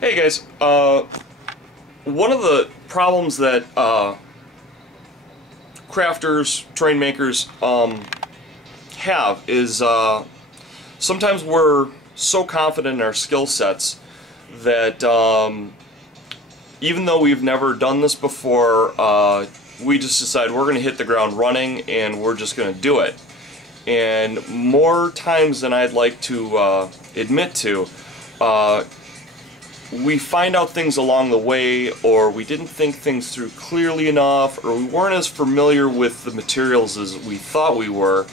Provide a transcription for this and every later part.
Hey guys, one of the problems that crafters, terrain makers have is sometimes we're so confident in our skill sets that even though we've never done this before, we just decide we're going to hit the ground running and we're just going to do it. And more times than I'd like to admit to, we find out things along the way, or we didn't think things through clearly enough, or we weren't as familiar with the materials as we thought we were,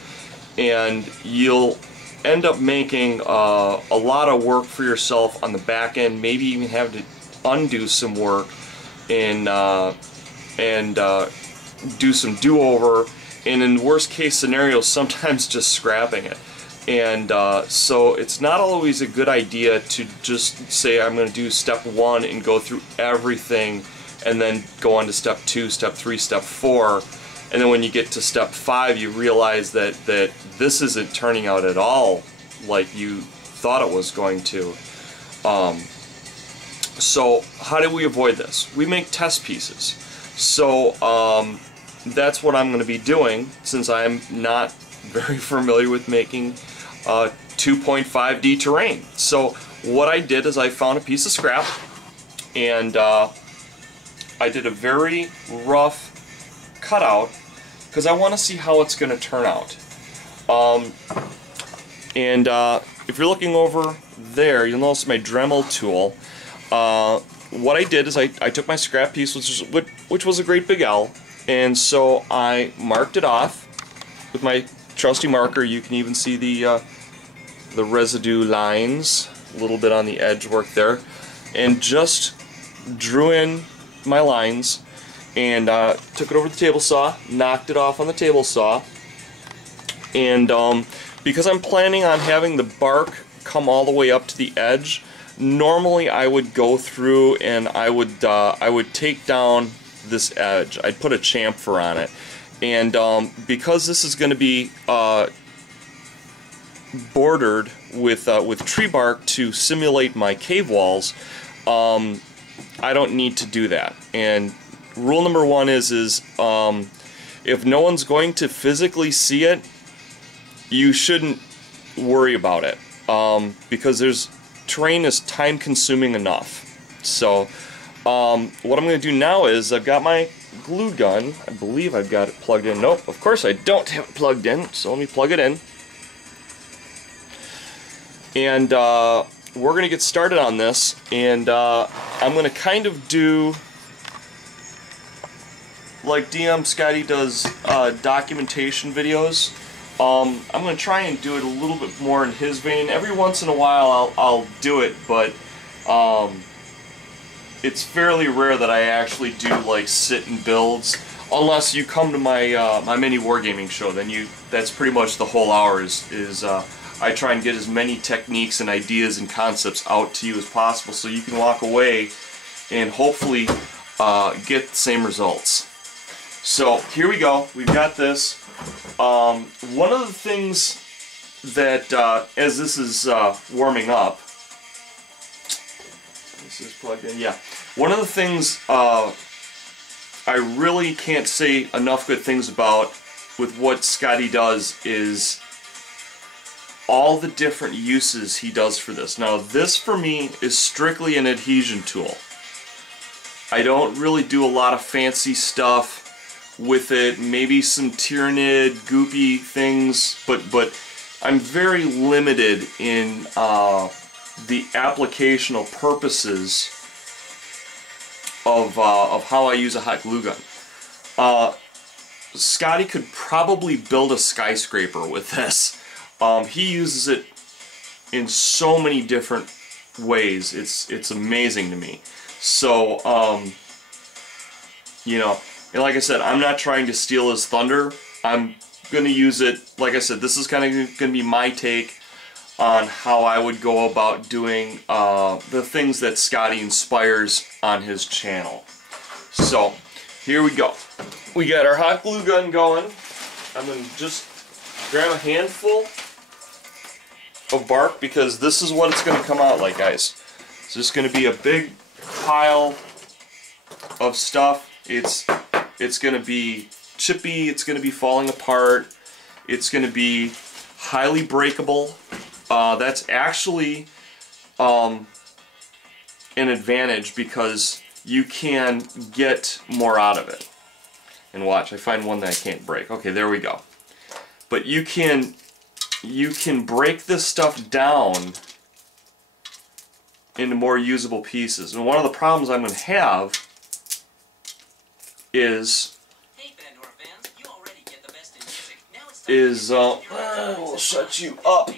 and you'll end up making a lot of work for yourself on the back end, maybe even have to undo some work and do some do-over, and in worst case scenarios sometimes just scrapping it. And so it's not always a good idea to just say I'm going to do step 1 and go through everything and then go on to step 2, step 3, step 4, and then when you get to step 5 you realize that this isn't turning out at all like you thought it was going to. So how do we avoid this? We make test pieces. So that's what I'm going to be doing, since I'm not very familiar with making 2.5D terrain. So what I did is I found a piece of scrap, and I did a very rough cutout because I want to see how it's going to turn out. If you're looking over there, you'll notice my Dremel tool. What I did is I took my scrap piece, which was a great big L, and so I marked it off with my trusty marker. You can even see the residue lines a little bit on the edge work there, and just drew in my lines and took it over the table saw, knocked it off on the table saw, and because I'm planning on having the bark come all the way up to the edge, normally I would go through and I would take down this edge. I'd put a chamfer on it. And because this is going to be bordered with tree bark to simulate my cave walls, I don't need to do that. And rule number 1 is if no one's going to physically see it, you shouldn't worry about it, because terrain is time consuming enough. So what I'm going to do now is I've got my glue gun. I believe I've got it plugged in. Nope, of course I don't have it plugged in, so let me plug it in. And we're going to get started on this, and I'm going to kind of do like DM Scotty does documentation videos. I'm going to try and do it a little bit more in his vein. Every once in a while I'll do it, but it's fairly rare that I actually do like sit and builds, unless you come to my my mini wargaming show. Then that's pretty much the whole hour is I try and get as many techniques and ideas and concepts out to you as possible, so you can walk away and hopefully get the same results. So here we go. We've got this. One of the things that as this is warming up. This is plugged in, yeah. One of the things I really can't say enough good things about with what Scotty does is all the different uses he does for this. Now this for me is strictly an adhesion tool. I don't really do a lot of fancy stuff with it, maybe some Tyranid, goopy things, but I'm very limited in the applicational purposes of how I use a hot glue gun. Scotty could probably build a skyscraper with this. He uses it in so many different ways. It's amazing to me. So you know, and like I said, I'm not trying to steal his thunder. I'm going to use it, like I said, this is kind of going to be my take on how I would go about doing the things that Scotty inspires on his channel. So, here we go. We got our hot glue gun going. I'm going to just grab a handful of bark because this is what it's going to come out like, guys. It's just going to be a big pile of stuff. It's going to be chippy, it's going to be falling apart, it's going to be highly breakable. That's actually an advantage because you can get more out of it. And watch, I find one that I can't break. Okay, there we go. But you can break this stuff down into more usable pieces. And one of the problems I'm going to have is we'll shut you up.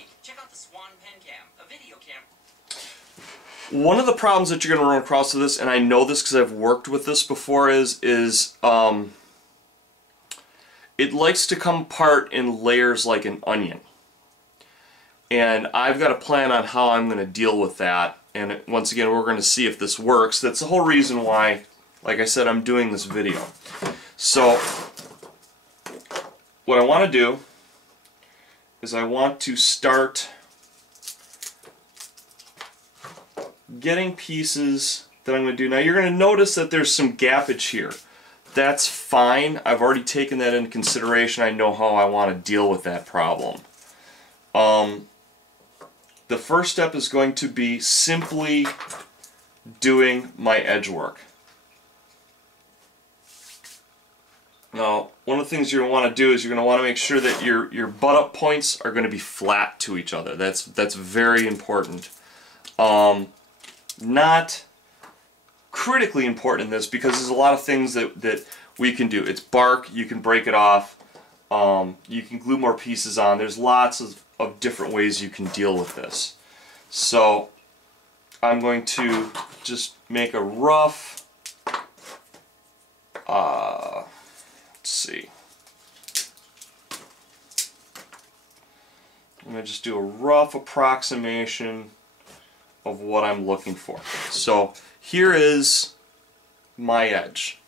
One of the problems that you're going to run across with this, and I know this because I've worked with this before, is it likes to come apart in layers like an onion. And I've got a plan on how I'm going to deal with that. And once again, we're going to see if this works. That's the whole reason why, like I said, I'm doing this video. So, what I want to do is I want to start getting pieces that I'm going to do. Now you're going to notice that there's some gappage here. That's fine. I've already taken that into consideration. I know how I want to deal with that problem. The first step is going to be simply doing my edge work. Now, one of the things you're going to want to do is you're going to want to make sure that your butt-up points are going to be flat to each other. That's very important. Not critically important in this because there's a lot of things that we can do. It's bark, you can break it off, you can glue more pieces on. There's lots of different ways you can deal with this. So I'm going to just make a rough, let's see. I'm going to just do a rough approximation of what I'm looking for. So here is my edge.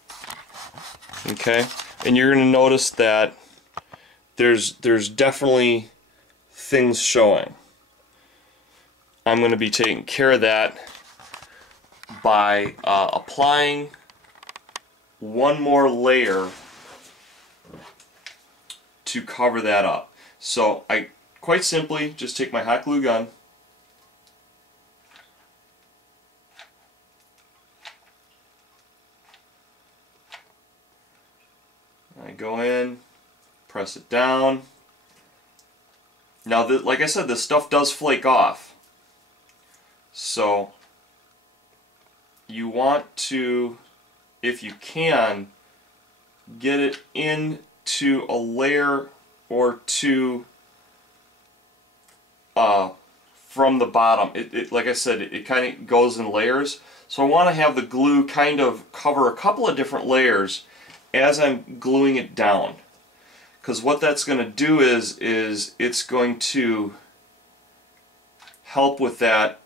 Okay? And you're going to notice that there's definitely things showing. I'm going to be taking care of that by applying one more layer to cover that up. So I quite simply just take my hot glue gun, I go in, press it down. Now, like I said, this stuff does flake off. So you want to, if you can, get it into a layer or two from the bottom. Like I said, it kind of goes in layers. So I want to have the glue kind of cover a couple of different layers as I'm gluing it down. Because what that's going to do is it's going to help with that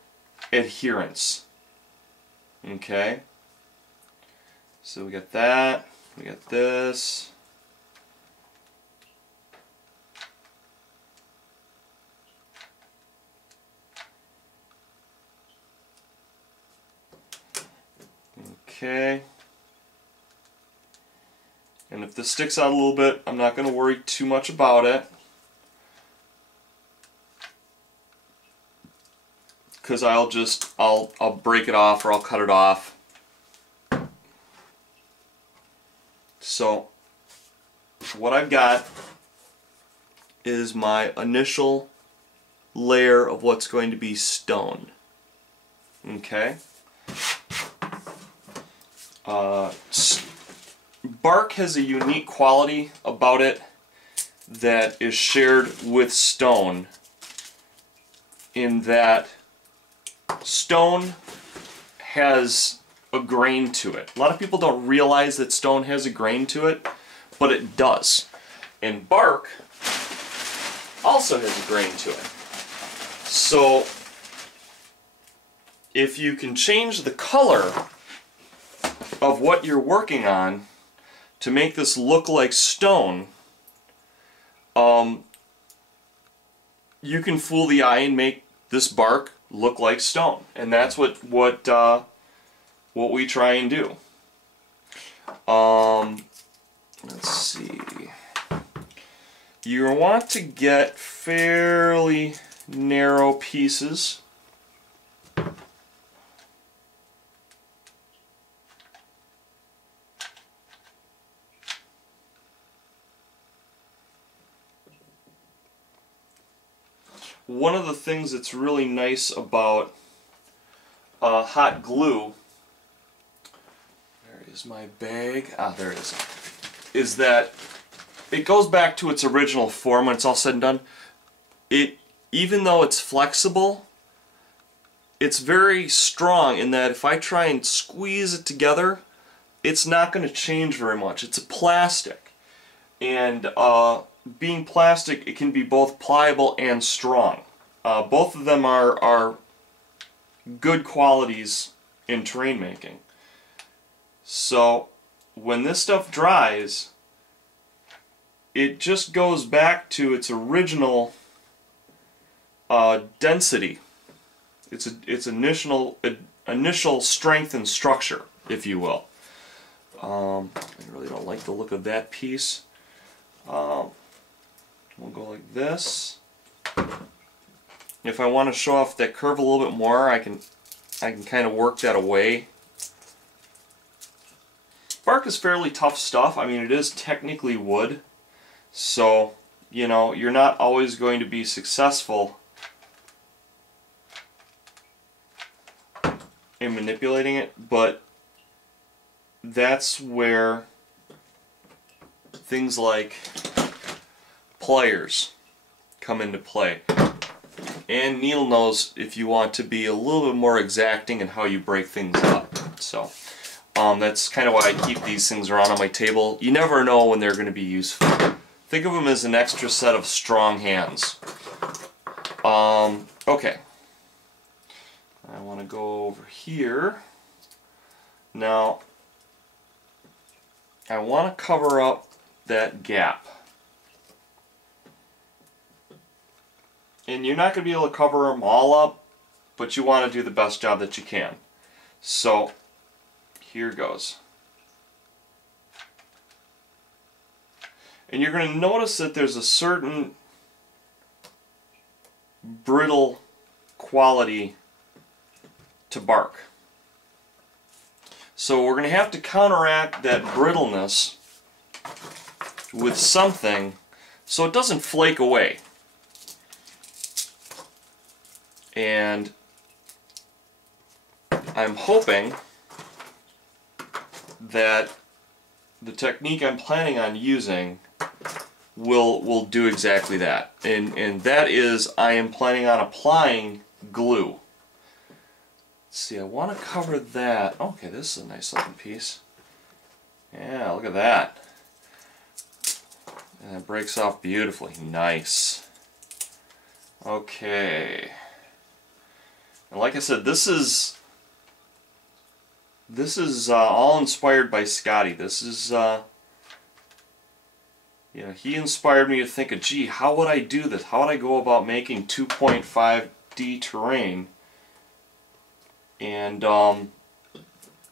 adherence. Okay? So we got that, we got this. Okay. And if this sticks out a little bit, I'm not going to worry too much about it, because I'll break it off or I'll cut it off. So what I've got is my initial layer of what's going to be stone. Okay? Bark has a unique quality about it that is shared with stone, in that stone has a grain to it. A lot of people don't realize that stone has a grain to it, but it does. And bark also has a grain to it. So if you can change the color of what you're working on to make this look like stone, you can fool the eye and make this bark look like stone, and that's what we try and do. Let's see. You want to get fairly narrow pieces. One of the things that's really nice about hot glue, there is my bag, there it is that it goes back to its original form when it's all said and done. Even though it's flexible, it's very strong in that if I try and squeeze it together, it's not going to change very much. It's a plastic, and being plastic, it can be both pliable and strong. Both of them are good qualities in terrain making. So when this stuff dries, it just goes back to its original density, its initial strength and structure, if you will. I really don't like the look of that piece. We'll go like this. If I want to show off that curve a little bit more, I can kind of work that away. Bark is fairly tough stuff. I mean, it is technically wood, so you know you're not always going to be successful in manipulating it, but that's where things like pliers come into play. And needle nose if you want to be a little bit more exacting in how you break things up. So that's kind of why I keep these things around on my table. You never know when they're going to be useful. Think of them as an extra set of strong hands. Okay. I want to go over here. Now, I want to cover up that gap. And you're not going to be able to cover them all up, but you want to do the best job that you can. So, here goes. And you're going to notice that there's a certain brittle quality to bark. So we're going to have to counteract that brittleness with something so it doesn't flake away. And I'm hoping that the technique I'm planning on using will do exactly that. And that is, I am planning on applying glue. Let's see, I want to cover that. Okay, this is a nice looking piece. Yeah, look at that. And it breaks off beautifully. Nice. Okay. And like I said, this is all inspired by Scotty. This is, you know, he inspired me to think of, gee, how would I do this? How would I go about making 2.5D terrain? And,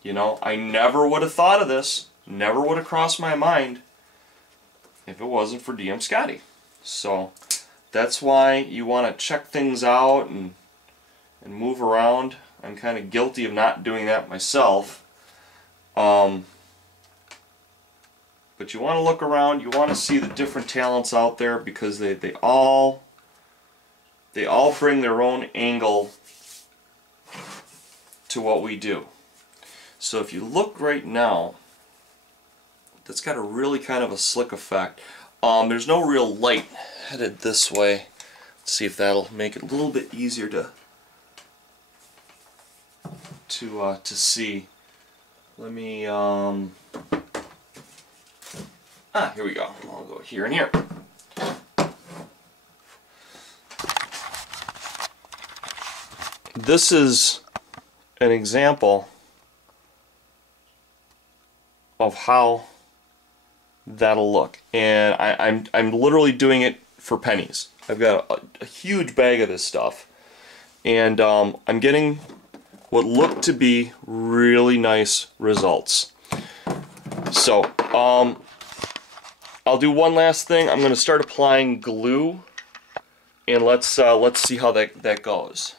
you know, I never would have thought of this, never would have crossed my mind if it wasn't for DM Scotty. So that's why you want to check things out and move around. I'm kind of guilty of not doing that myself. But you want to look around, you want to see the different talents out there, because they all bring their own angle to what we do. So if you look right now, that's got a really kind of a slick effect. There's no real light headed this way. Let's see if that'll make it a little bit easier to see. Let me here we go. I'll go here and here. This is an example of how that'll look, and I'm literally doing it for pennies. I've got a huge bag of this stuff, and I'm getting what look to be really nice results. So I'll do one last thing. I'm going to start applying glue, and let's see how that goes.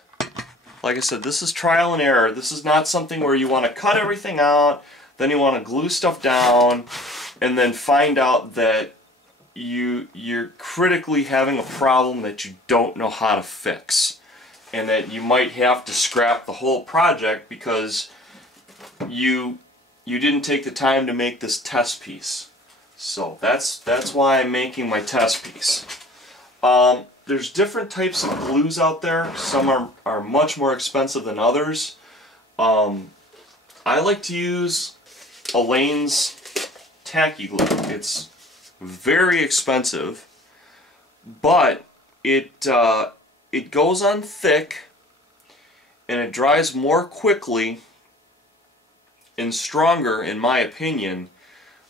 Like I said, this is trial and error. This is not something where you want to cut everything out, then you want to glue stuff down, and then find out that you're critically having a problem that you don't know how to fix, and that you might have to scrap the whole project because you didn't take the time to make this test piece. So that's why I'm making my test piece. There's different types of glues out there. Some are much more expensive than others. I like to use Elaine's tacky glue. It's very expensive, but it goes on thick, and it dries more quickly and stronger, in my opinion,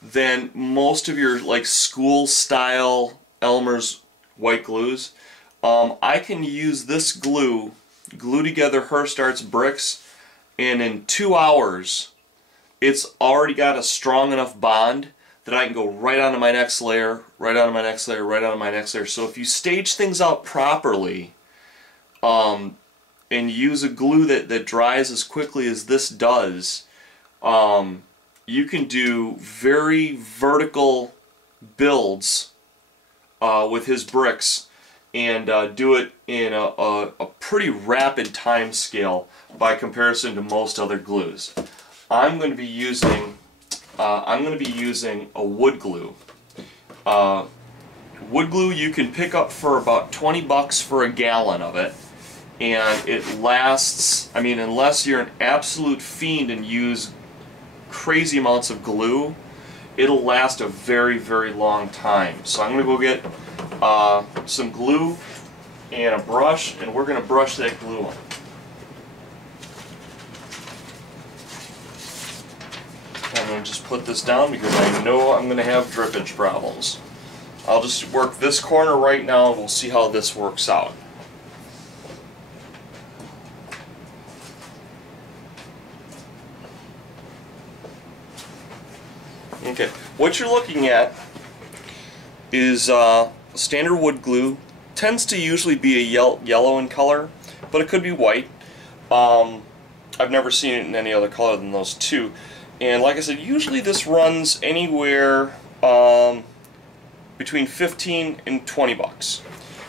than most of your like school style Elmer's white glues. I can use this glue together Hurst Arts bricks, and in 2 hours it's already got a strong enough bond that I can go right onto my next layer, right onto my next layer, right onto my next layer. So if you stage things out properly, and use a glue that dries as quickly as this does, you can do very vertical builds with his bricks, and do it in a pretty rapid time scale by comparison to most other glues. I'm going to be using a wood glue. Wood glue you can pick up for about 20 bucks for a gallon of it, and it lasts, I mean, unless you're an absolute fiend and use crazy amounts of glue, it'll last a very, very long time. So I'm going to go get some glue and a brush, and we're going to brush that glue on. I'm going to just put this down because I know I'm going to have drippage problems. I'll just work this corner right now, and we'll see how this works out. Okay, what you're looking at is standard wood glue. Tends to usually be a yellow in color, but it could be white. I've never seen it in any other color than those two. And like I said, usually this runs anywhere between 15 and 20 bucks.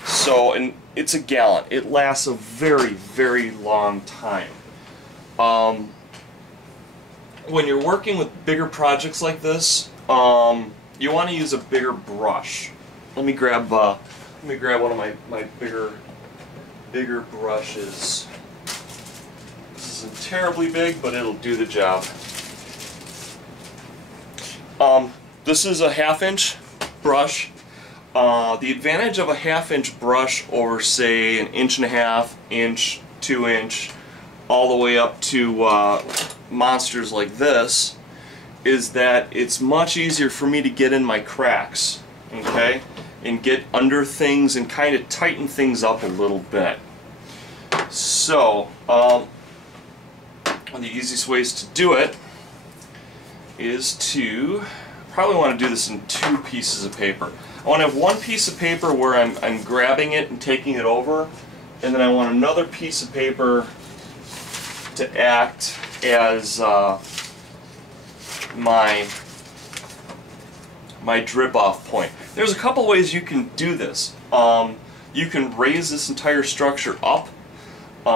So, and it's a gallon. It lasts a very, very long time. When you're working with bigger projects like this, you want to use a bigger brush. Let me grab one of my bigger brushes. This isn't terribly big, but it'll do the job. This is a 1/2-inch brush. The advantage of a 1/2-inch brush over, say, 1.5 inch, 2 inch, all the way up to monsters like this, is that it's much easier for me to get in my cracks, okay, and get under things and kind of tighten things up a little bit. So one of the easiest ways to do it is to probably want to do this in 2 pieces of paper. I want to have one piece of paper where I'm grabbing it and taking it over, and then I want another piece of paper to act as my drip off point. There's a couple ways you can do this. You can raise this entire structure up. A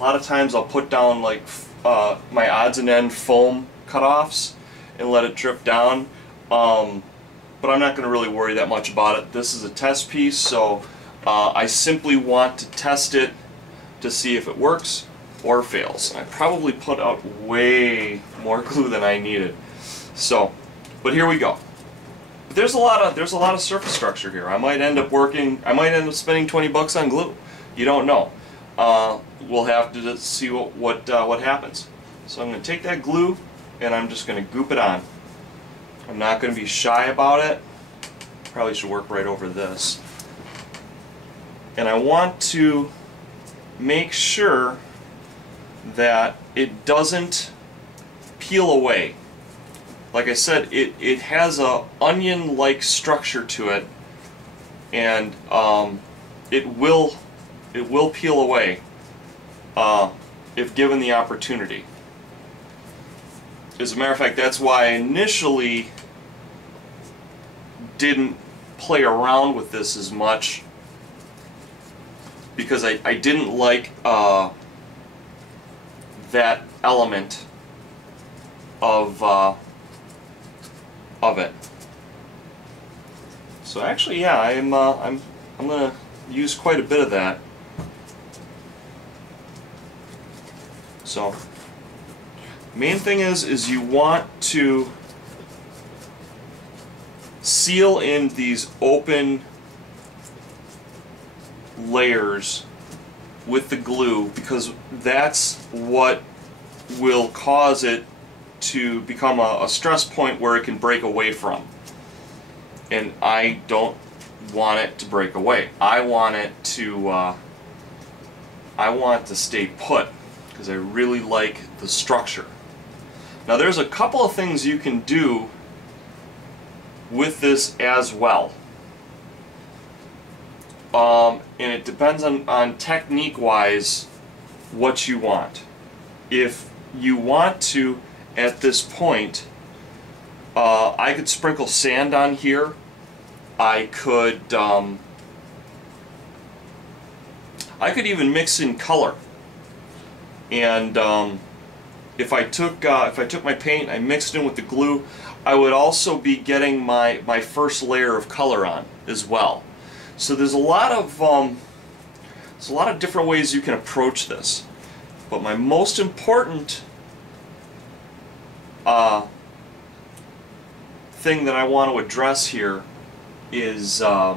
lot of times I'll put down like my odds and end foam cutoffs and let it drip down. But I'm not going to really worry that much about it. This is a test piece, so I simply want to test it to see if it works or fails. I probably put out way more glue than I needed. So, but here we go. But there's a lot of surface structure here. I might end up spending 20 bucks on glue. You don't know. We'll have to see what happens. So I'm going to take that glue and I'm just going to goop it on. I'm not going to be shy about it. Probably should work right over this. And I want to make sure that it doesn't peel away. Like I said, it has a onion-like structure to it, and it will peel away if given the opportunity. As a matter of fact, that's why I initially didn't play around with this as much, because I didn't like that element of it. So actually, yeah, I'm gonna use quite a bit of that. So main thing is you want to seal in these open layers with the glue, because that's what will cause it to become a stress point where it can break away from. And I don't want it to break away. I want it to stay put, because I really like the structure. Now there's a couple of things you can do with this as well. And it depends on technique-wise what you want. If you want to, at this point, I could sprinkle sand on here. I could even mix in color. And if I took my paint, I mixed it in with the glue, I would also be getting my first layer of color on as well. So there's a lot of different ways you can approach this. But my most important thing that I want to address here is that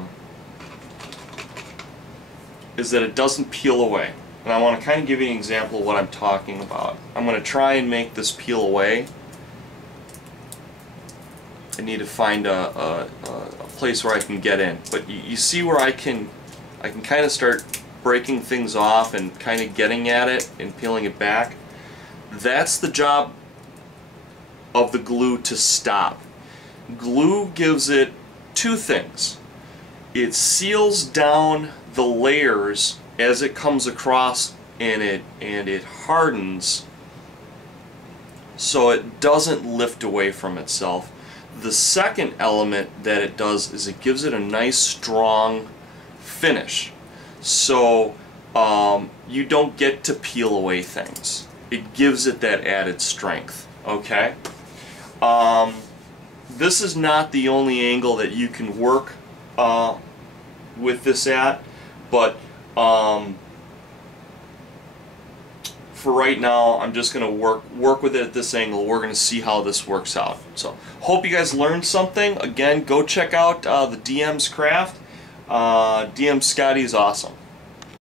it doesn't peel away. And I want to kind of give you an example of what I'm talking about. I'm going to try and make this peel away. I need to find a place where I can get in. But you see where I can kind of start breaking things off and kind of getting at it and peeling it back. That's the job of the glue to stop. Glue gives it two things. It seals down the layers as it comes across, and it hardens so it doesn't lift away from itself. The second element that it does is it gives it a nice strong finish, so you don't get to peel away things. It gives it that added strength. Okay? This is not the only angle that you can work with this at, but for right now, I'm just going to work with it at this angle. We're going to see how this works out. So, hope you guys learned something. Again, go check out the DM's craft. DM Scotty is awesome.